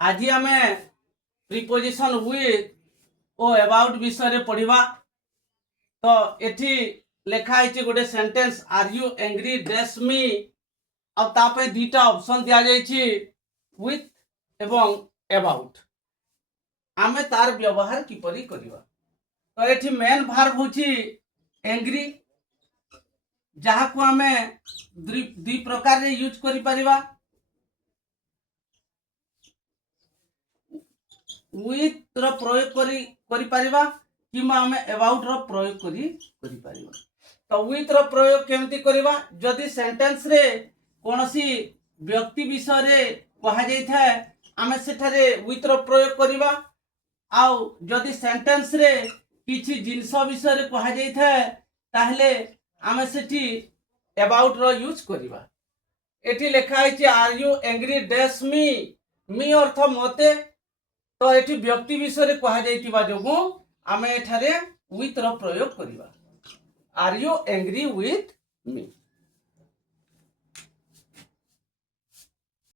आज आम preposition with O about विषय पढ़ा। तो एठी लेखाई गोटे sentence are you angry dash me आउ दुईटा ऑप्शन दिया जाइए विथ एवं अबाउट। आमे तार व्यवहार किपरि करिवा। तो एठी मेन भार्ब होची एंग्री जहाँ को आमे दुई प्रकार रे यूज करि परिवा। विथ रो प्रयोग करि परिवा किमा आमे अबाउट रो प्रयोग करि परिवा। तो विथ रो प्रयोग केमती करिवा जदि सेंटेंस रे कोनोसी व्यक्ति विषय रे कहा जाई थाए आमे सेठारे विथ रो प्रयोग करिवा। आउ जदि सेंटेंस रे किछि जिंस विषय रे कहा जाई थाए ताहले आमे सेठी अबाउट रो यूज करिवा। एठी लेखा है are you angry dash me me अर्थ मते। तो एठी व्यक्ति विषय रे कहा जाइतिबा जोगु आमे एठारे विथ रो प्रयोग करिवा are you angry with me.